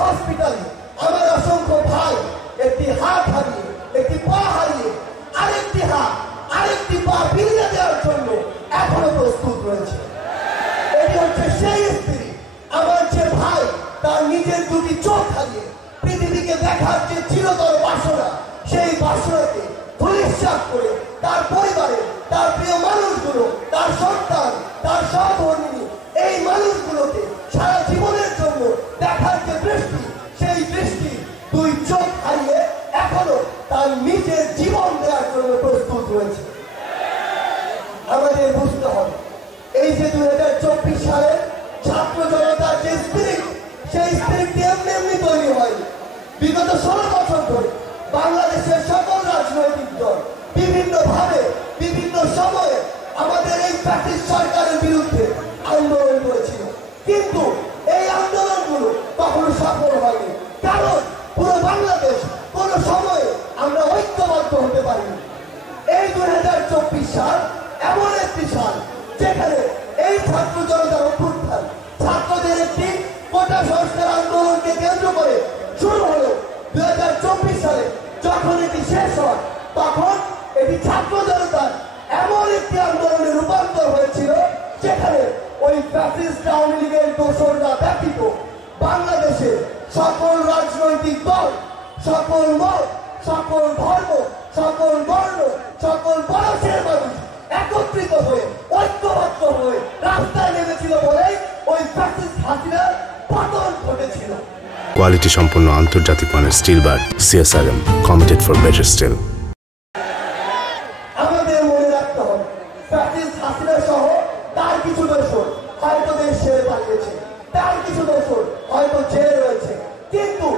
হসপিটালে আমার অসংখ্য ভাই একটি হাত হারিয়ে, একটি পা হারিয়ে, আরেকটি হাত, আরেকটি পা ফিরিয়ে দেওয়ার জন্য এখনো প্রস্তুত রয়েছে। এটি হচ্ছে সেই স্ত্রী, আমার যে ভাই তার নিজের দুটি চোখ হারিয়ে পৃথিবীকে দেখার যে চিরতর বাসনা, সেই বাসনাকে ধূলিসাৎ করে তার পরিবারে, তার প্রিয় মানুষগুলো, তার সন্তান, তার সহধর্মিণী, এই মানুষগুলোকে সারা জীবনের জন্য দেখার যে দৃষ্টি, সেই দৃষ্টি দুই চোখ হারিয়ে এখনো তার নিজের জীবন দেওয়ার জন্য প্রস্তুত রয়েছে। আমাদের বুঝতে হবে এই যে 2024 সালের ছাত্র জনতার যে স্পিরিট, সেই স্পিরিটটি এমনি এমনি তৈরি হয়নি। বিগত 16 বছর ধরে বাংলাদেশের সকল রাজনৈতিক দল বিভিন্নভাবে বিভিন্ন সময়ে আমাদের এই ফ্যাসিস্ট সরকারের বিরুদ্ধে আন্দোলন করেছিল, কিন্তু এই আন্দোলনগুলো কখনো সফল হয়নি, কারণ পুরো বাংলাদেশ কোনো সময়ে আমরা ঐক্যবদ্ধ হতে পারিনি। এই 2024 সাল এমন একটি সাল যেখানে এই ছাত্র জনতার অভ্যুত্থান, ছাত্রদের একটি কোটা সংস্কার আন্দোলনকে কেন্দ্র করে শুরু হলো। 2024 সালে যখন এটি শেষ হয় তখন এটি ছাত্র জনতার এমন একটি আন্দোলনে রূপান্তর হয়েছিল যেখানে ওই ফ্যাসিস্ট আওয়ামী লীগের দোসররা ব্যতীত বাংলাদেশের সকল রাজনৈতিক দল, সকল মত, সকল ধর্ম, সকল বর্ণ, সকল বয়সের মানুষ একত্রিত হয়ে, ঐক্যবদ্ধ হয়ে রাস্তায় নেমেছিল বলেই ওই ফ্যাসিস্ট হাসিনার পতন ঘটেছিল। কোয়ালিটি সম্পন্ন আন্তর্জাতিক মানের still bar CSRM, committed for better still. আমাদের মনে রাখতে হবে ফ্যাসিস্ট হাসিনা সহ তার কিছু দোসর হয়তো দেশ ছেড়ে পালিয়েছে, তার কিছু দোসর হয়তো জেলে রয়েছে, কিন্তু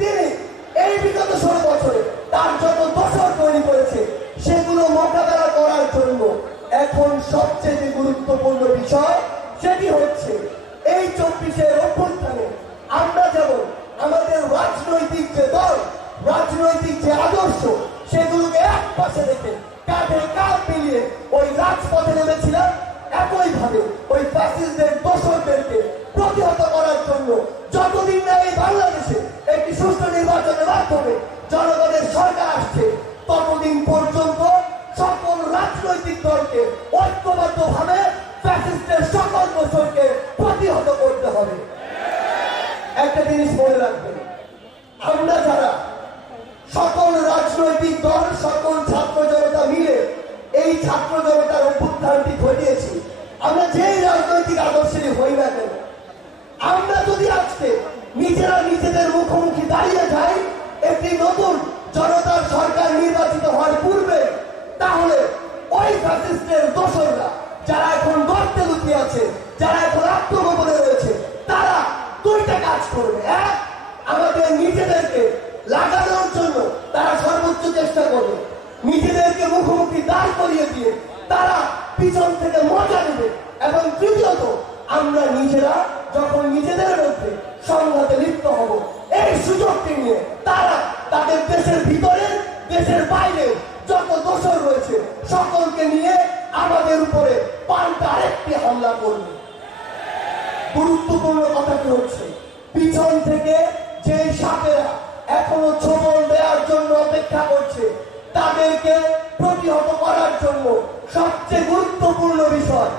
তিনি এই বিগত 16 বছরে তার যত দোসর তৈরি করেছে সেগুলো মোকাবেলা করার জন্য এখন সবচেয়ে গুরুত্বপূর্ণ বিষয় সেটি হচ্ছে এই 24-এর অভ্যুত্থানে আমরা যেমন আমাদের রাজনৈতিক যে দল, রাজনৈতিক যে আদর্শ, সেগুলোকে এক পাশে রেখে কাঁধে কাঁধ মিলিয়ে ওই রাজপথে নেমেছিলাম, একইভাবে ওই ফ্যাসিস্টদের দোসরদেরকে প্রতিহত করার জন্য যতদিন না এই বাংলাদেশে একটি সুষ্ঠু নির্বাচনের মাধ্যমে জনগণের সরকার আসছে, ততদিন পর্যন্ত সকল রাজনৈতিক দলকে ঐক্যবদ্ধভাবে ফ্যাসিস্টের সকল দোসরকে প্রতিহত করতে হবে। একটা জিনিস মনে রাখবেন, আমরা যারা সকল রাজনৈতিক দল, সকল ছাত্র জনতা মিলে এই ছাত্র জনতার অভ্যুত্থানটি ঘটিয়েছি, আমরা যেই রাজনৈতিক আদর্শেরই হই না কেন, আমরা যদি আজকে নিজেরা নিজেদের মুখোমুখি দাঁড়িয়ে যাই একটি নতুন জনতার সরকার নির্বাচিত হওয়ার পূর্বে, তাহলে ওই ফ্যাসিস্টের দোসররা যারা এখন গর্তে লুকিয়ে আছে, যারা এখন আত্মগোপনে রয়েছে, তারা দুইটা কাজ করবে। এক, আমাদের নিজেদেরকে লাগানোর জন্য তারা সর্বোচ্চ চেষ্টা করবে, নিজেদেরকে মুখোমুখি দাঁড় করিয়ে দিয়ে তারা পিছন থেকে মজা নেবে, এবং তৃতীয়ত আমরা নিজেরা যখন নিজেদের মধ্যে সংঘাতে লিপ্ত হব, এই সুযোগটি নিয়ে তারা তাদের দেশের ভিতরে, দেশের বাইরে যত দোসর রয়েছে সকলকে নিয়ে আমাদের উপরে পাল্টা আরেকটি হামলা করবে। গুরুত্বপূর্ণ কথাটি হচ্ছে, পিছন থেকে যে সাপেরা এখনো ছোবল দেওয়ার জন্য অপেক্ষা করছে, তাদেরকে প্রতিহত করার জন্য সবচেয়ে গুরুত্বপূর্ণ বিষয়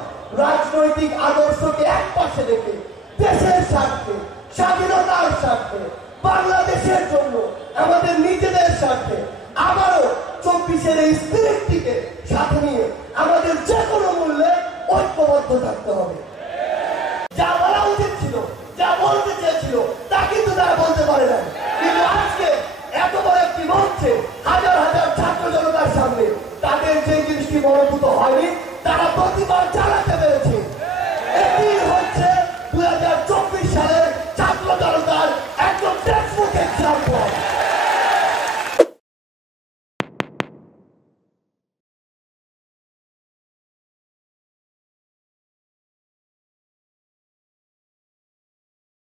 রাজনৈতিক আদর্শকে এক পাশে রেখে দেশের স্বার্থে, স্বাধীনতার স্বার্থে, বাংলাদেশের জন্য, আমাদের নিজেদের স্বার্থে আবারও 24-এর এই স্পিরিটটিকে সাথে নিয়ে আমাদের যে কোনো মূল্যে ঐক্যবদ্ধ থাকতে হবে। যা বলা উচিত ছিল, যা বলতে চেয়েছিল, তা কিন্তু তারা বলতে পারে না, কিন্তু আজকে এত বড় একটি মঞ্চে হাজার হাজার ছাত্র জনতার সামনে তাদের যে জিনিসটি মনোভূত হয়নি